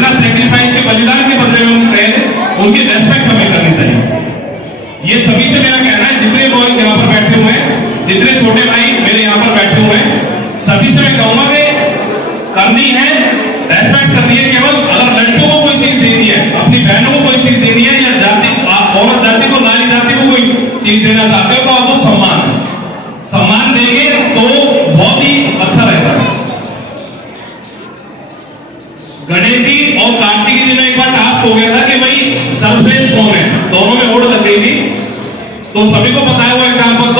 जितना सेक्रीफाइस के बलिदान के बदले में हम करें, उनकी रेस्पेक्ट हमें करनी चाहिए। ये सभी से मेरा कहना है, जितने बॉयज यहाँ पर बैठे हुए हैं, जितने छोटे भाई मेरे यहाँ पर बैठे हुए हैं, सभी से मैं कहूंगा कि करनी है, रेस्पेक्ट करनी है। केवल अगर लड़कियों को कोई चीज देनी है, अपनी बहनों को कोई चीज देनी है, या जाति औरत जाति को, नारी जाति को कोई चीज देना चाहते हो, तो आपको सम्मान देंगे तो बहुत ही अच्छा रहता है। गणेश जी और कार्तिक जी में एक बार टास्क हो गया था कि भाई सर्वश्रेष्ठ कौन है, दोनों में वोट लग गई थी, तो सभी को पता है वो एग्जाम्पल।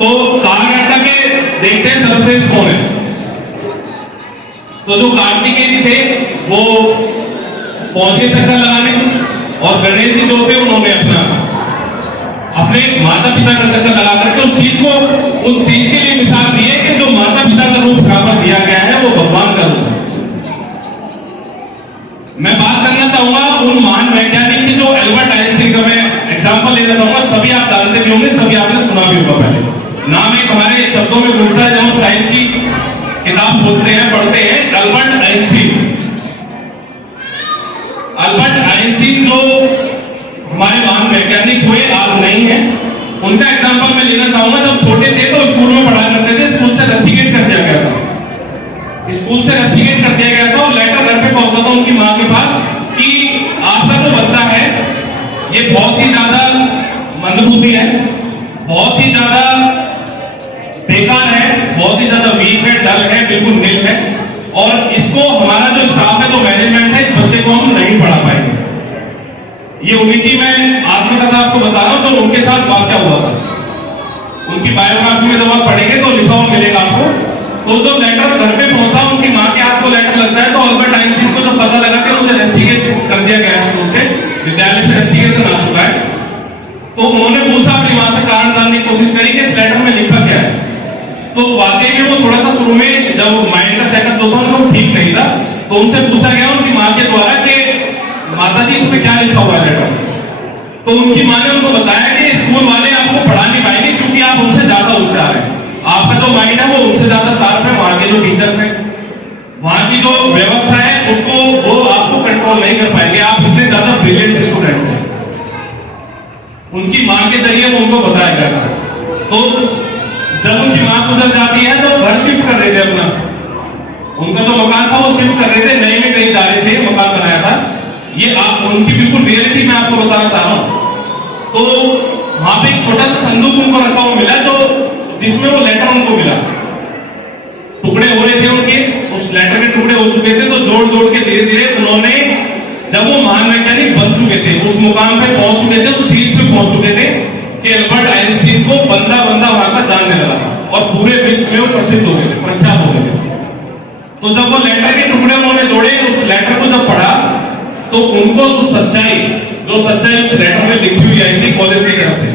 तो कहा गया था कि देखते हैं सर्वश्रेष्ठ कौन है। तो जो कार्तिकेय जी थे वो पहुंच गए चक्कर लगाने, और गणेश जी जो थे उन्होंने अपने माता पिता का चक्कर लगा करके उस चीज के लिए मिसाल दी है कि जो माता पिता का रूप यहाँ पर दिया गया है वो भगवान का रूप है। मैं बात करना चाहूंगा उन महान वैज्ञानिक की, जो एल्बर्ट आइंस्टीन का मैं एग्जांपल लेना चाहूंगा। सभी आप जानते भी होंगे, सभी आपने सुना भी होगा। पहले नाम एक हमारे शब्दों में घुसता है, जब हम साइंस की किताब खोलते हैं, पढ़ते हैं, एल्बर्ट आइंस्टीन। एल्बर्ट आइंस्टीन जो हमारे महान वैज्ञानिक हुए, आज नहीं है, उनका एग्जांपल मैं लेना चाहूंगा। जब छोटे थे तो स्कूल में पढ़ा करते थे, स्कूल से रस्टिकेट कर दिया गया था, और लेटर घर पे पहुंचा था उनकी मां के पास कि आपका जो बच्चा है ये बहुत ही ज्यादा मंदबुद्धि है, बहुत ही ज्यादा बेकार है, बहुत ही ज्यादा वीक है, डल है, बिल्कुल नील है, और इसको हमारा जो स्टाफ है, जो मैनेजमेंट है, इस बच्चे को हम नहीं पढ़ा पाएंगे। ये उन्हीं की मैं आत्मकथा आपको बता रहा हूं, जो उनके साथ वाकया हुआ था। उनकी बायोग्राफी में जब आप पढ़ेंगे तो लिखा हुआ मिलेगा आपको। तो जो लेटर घर पे पहुंचा, उनकी मां के हाथ को लेटर लगता है, तो अल्बर्ट आइंस्टीन को जब पता लगा कि मुझे रेस्टिकेशन कर दिया गया स्कूल से, विद्यालय से रेस्टिकेशन आ चुका है, तो उन्होंने पूछा अपनी मां से, कारण जानने की कोशिश करी कि इस लेटर में लिखा क्या है। तो वाकई में वो थोड़ा सा शुरू में जब माइंड का सेटअप जो था उनको ठीक नहीं था, तो उनसे पूछा गया उनकी मां के द्वारा कि माताजी इसमें क्या लिखा हुआ है लेटर। तो उनकी मां ने उनको बताया कि स्कूल वाले आपको पढ़ा नहीं पाएंगे, क्योंकि आप उनसे ज्यादा होशियार हैं, आपका जो माइंड है वो उनसे ज्यादा शार्प है, वहां के जो टीचर्स हैं, वहां की जो व्यवस्था है, उसको वो आपको कंट्रोल नहीं कर पाएंगे, आप इतने ज्यादा ब्रिलियंट स्टूडेंट हैं। उनकी मां के जरिए वो उनको बताया गया था। तो जब उनकी मां गुजर जाती है तो घर शिफ्ट कर रहे थे अपना, उनका जो मकान था वो शिफ्ट कर रहे थे, नए में कहीं जा रहे थे, मकान बनाया था। ये आप उनकी बिल्कुल रियलिटी मैं आपको बताना चाह रहा हूं। तो वहां पे एक छोटा सा संदूक उनको रखा हुआ मिला, जो जिसमें वो लेटर उनको मिला, टुकड़े हो रहे थे उनके, उस लेटर के टुकड़े हो चुके थे, तो जोड़ जोड़ के धीरे धीरे उन्होंने, जब वो महान वैज्ञानिक बन चुके थे, उस मुकाम पे पहुंच चुके थे, उस सीट पे पहुंच चुके थे कि एल्बर्ट आइंस्टीन को बंदा बंदा वहां का जानने लगा, और पूरे विश्व में वो प्रसिद्ध हो गए, प्रख्यात हो गए। तो जब वो लेटर के टुकड़े उन्होंने जोड़े, उस लेटर को जब पढ़ा, तो उनको उस सच्चाई उस लेटर में लिखी हुई आई थी कॉलेज की तरफ से,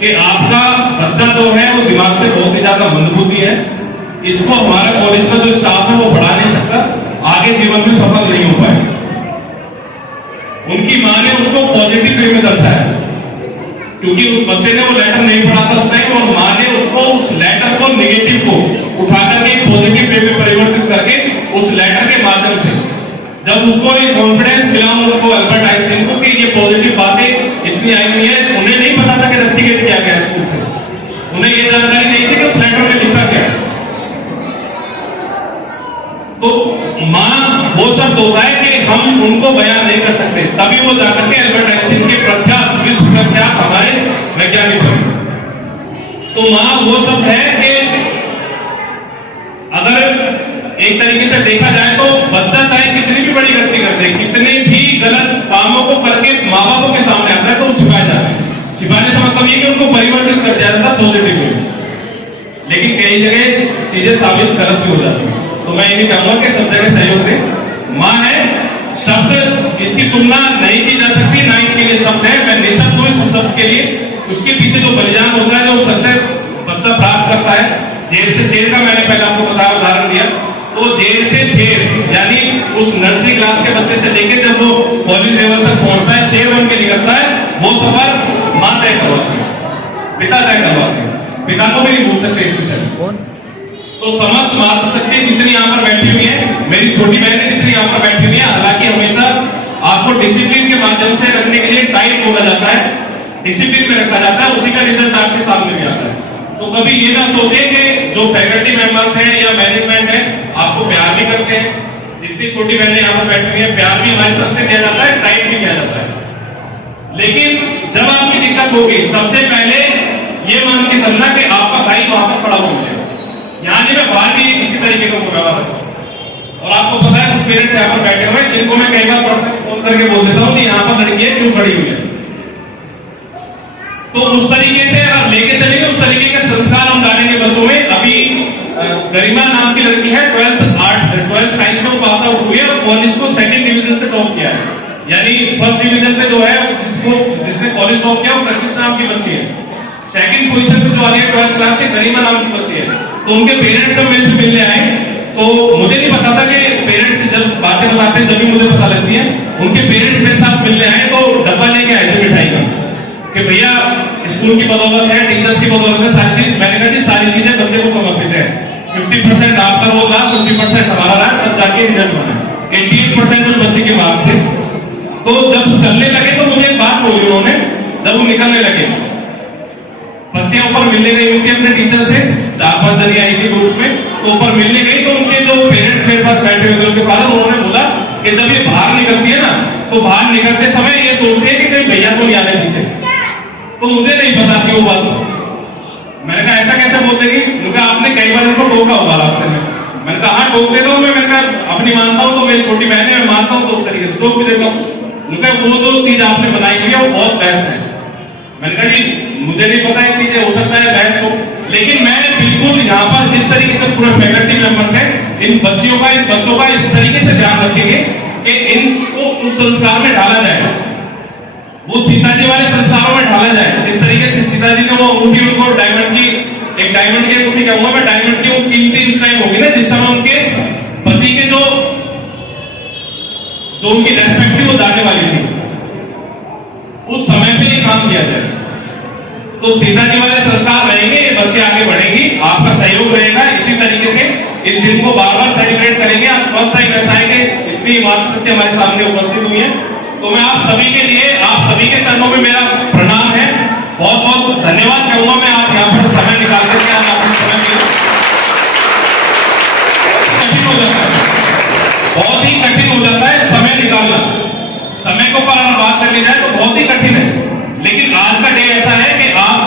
कि आपका बच्चा जो है वो दिमाग से बहुत ही ज्यादा मंदबुद्धि है, इसको हमारा कॉलेज का जो स्टाफ है वो पढ़ा नहीं सकता, आगे जीवन में सफल नहीं हो पाएगा। उनकी मां ने उसको पॉजिटिव वे में दर्शाया, क्योंकि उस बच्चे ने वो लेटर नहीं पढ़ा था उस टाइम, और मां ने उसको उस लेटर को, नेगेटिव को उठा करके पॉजिटिव वे में परिवर्तित करके उस लेटर के माध्यम से जब उसको एक कॉन्फिडेंस मिला उनको, एल्बर्ट आइंस्टीन को, कि ये पॉजिटिव बातें इतनी आई हुई है, उन्हें नहीं पता था कि रेस्टिकेट किया गया स्कूल से, उन्हें ये जानकारी नहीं थी कि उस लेटर में लिखा क्या है। तो मां वो शब्द होता है कि हम उनको बयान नहीं कर सकते, तभी वो जाकर के एल्बर्ट आइंस्टीन के प्रख्यात, विश्व प्रख्यात हमारे वैज्ञानिक बने। तो मां वो शब्द है कि अगर एक तरीके से देखा जाए तो बच्चा चाहे कितनी भी बड़ी गलती करते, कितने भी गलत कामों को करके माँ बापों के सामने आता है, तो वो छिपाया जाता है। छिपाने से मतलब ये कि उनको परिवर्तित कर दिया जाता पॉजिटिव में, लेकिन कई जगह चीजें साबित गलत भी हो जाती है। तो मैं ये नहीं कहूंगा कि सब जगह सहयोग दे। माँ है शब्द, इसकी तुलना नहीं की जा सकती, ना इनके लिए शब्द है, मैं निशब्द हूं इस शब्द के लिए। उसके पीछे जो बलिदान होता है, जो सक्सेस बच्चा प्राप्त करता है, जेल से शेर का मैंने पहले आपको बताया, उदाहरण दिया, तो जेल से शेर यानी उस नर्सरी क्लास के बच्चे से लेकर जब वो कॉलेज लेवल तक पहुंचता है, शेर बन के निकलता है, वो सफर मां तय करवाती है, पिता तय करवाते हैं। पिता को भी नहीं भूल सकते इस विषय में। तो समस्त मातृशक्ति जितनी यहाँ पर बैठी हुई है, मेरी छोटी बहनें जितनी यहाँ पर बैठी हुई है, हालांकि हमेशा आपको डिसिप्लिन के माध्यम से रखने के लिए टाइम बोला जाता है, डिसिप्लिन में रखा जाता है, उसी का रिजल्ट आपके सामने भी आता है। तो कभी ये ना सोचे कि जो फैकल्टी मेंबर्स हैं या मैनेजमेंट है आपको प्यार भी करते हैं, जितनी छोटी बहनें यहाँ पर बैठी हुई है प्यार भी हमारी तरफ से किया जाता है, टाइम भी किया जाता है। लेकिन जब आपकी दिक्कत होगी सबसे पहले ये मान के चलना कि आपका भाई वहां पर खड़ा हो मिलेगा। यहाँ नहीं, मैं बाहर भी किसी तरीके का मुकाबला करता हूँ। और आपको पता है कुछ पेरेंट्स यहाँ पर बैठे हुए हैं जिनको मैं कई बार फोन करके बोल देता हूँ कि यहाँ पर लड़की है, क्यों खड़ी हुई है। तो उस तरीके से अगर लेके चलेंगे, उस तरीके के संस्कार हम डालेंगे बच्चों में। अभी गरिमा नाम की लड़की है, 12th साइंस से वो पास आउट हुई है और कॉलेज को 2nd डिवीजन से टॉप किया है। यानी 1st डिवीजन पे जो है जिसने कॉलेज टॉप किया वो कशिश नाम की बच्ची है। 2nd पोजीशन पे जो आ रही है 12th क्लास से गरिमा नाम की बच्ची है। तो उनके पेरेंट्स जब मेरे से मिलने आए तो मुझे नहीं पता था कि पेरेंट्स जब बातें बताते हैं जब भी मुझे पता लगती है। उनके पेरेंट्स मेरे साथ मिलने आए तो डब्बा लेके आए थे मिठाई का कि भैया स्कूल की बदौलत है, टीचर्स की बदौलत है, सारी चीज। मैंने कहा जी सारी चीजें बच्चे को समर्पित है। 50% आपका रोल रहा, 50% हमारा रहा, तब जाके रिजल्ट बना। 88% उस बच्चे के मार्क्स से। तो जब चलने लगे तो मुझे एक बात बोली उन्होंने, जब वो निकलने लगे, बच्चे ऊपर मिलने गई हुई थी अपने टीचर से, 4-5 जनी आई थी ग्रुप में, तो ऊपर मिलने गई तो उनके जो पेरेंट्स मेरे पास बैठे हुए थे उनके फादर, उन्होंने बोला कि जब ये बाहर निकलती है ना तो बाहर निकलते समय ये सोचती है कि कहीं भैया को नहीं आने पीछे। तो मुझे नहीं पता थी वो बात। मैंने कहा ऐसा कैसे बोल देगी? उनका आपने कई बार उनको टोका होगा रास्ते में। मैंने कहा हाँ टोक देता हूँ मैंने कहा अपनी मानता हूँ, तो मेरी छोटी बहन है मैं मानता हूँ, तो उस तरीके से टोक भी देता हूँ। उनका वो जो चीज आपने बनाई हुई है वो बहुत बेस्ट है। मैंने कहा जी मुझे नहीं पता ये चीजें हो सकता है बेस्ट हो, लेकिन मैं बिल्कुल यहाँ पर जिस तरीके से पूरे फैकल्टी मेंबर्स हैं इन बच्चों का इस तरीके से ध्यान रखेंगे कि इनको उस संस्कार में डाला जाए, वो सीता जी वाले संस्कारों में ढाला जाए। जिस तरीके से सीता जी ने वो अंगूठी उनको डायमंड की अंगूठी कहूंगा मैं, डायमंड की वो कीमती उस टाइम होगी ना जिस समय उनके पति के जो उनकी रेस्पेक्ट थी वो जाने वाली थी, उस समय पे ये काम किया जाए। तो सीता जी वाले संस्कार रहेंगे, बच्चे आगे बढ़ेंगी, आपका सहयोग रहेगा। इसी तरीके से इस दिन को बार बार सेलिब्रेट करेंगे। आज फर्स्ट टाइम ऐसा है कि इतनी मातृशक्ति हमारे सामने उपस्थित हुई है। तो मैं आप सभी के लिए, आप सभी के चरणों में मेरा प्रणाम है, बहुत बहुत धन्यवाद कहूंगा मैं। आप यहाँ पर समय निकाल करके आज आपने समय दिया। कठिन हो जाता है, बहुत ही कठिन हो जाता है समय निकालना। समय को अगर बात करनी जाए तो बहुत ही कठिन है, लेकिन आज का डे ऐसा है कि आप,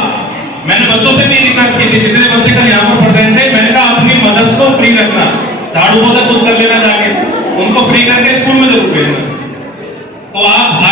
मैंने बच्चों से भी रिक्वेस्ट की थी, जितने बच्चे कल यहाँ पर प्रेजेंट थे, मैंने कहा अपनी मदर्स को फ्री रखना, झाड़ू पोछा खुद कर लेना जाके, उनको फ्री करके स्कूल में जरूर भेजना। तो आप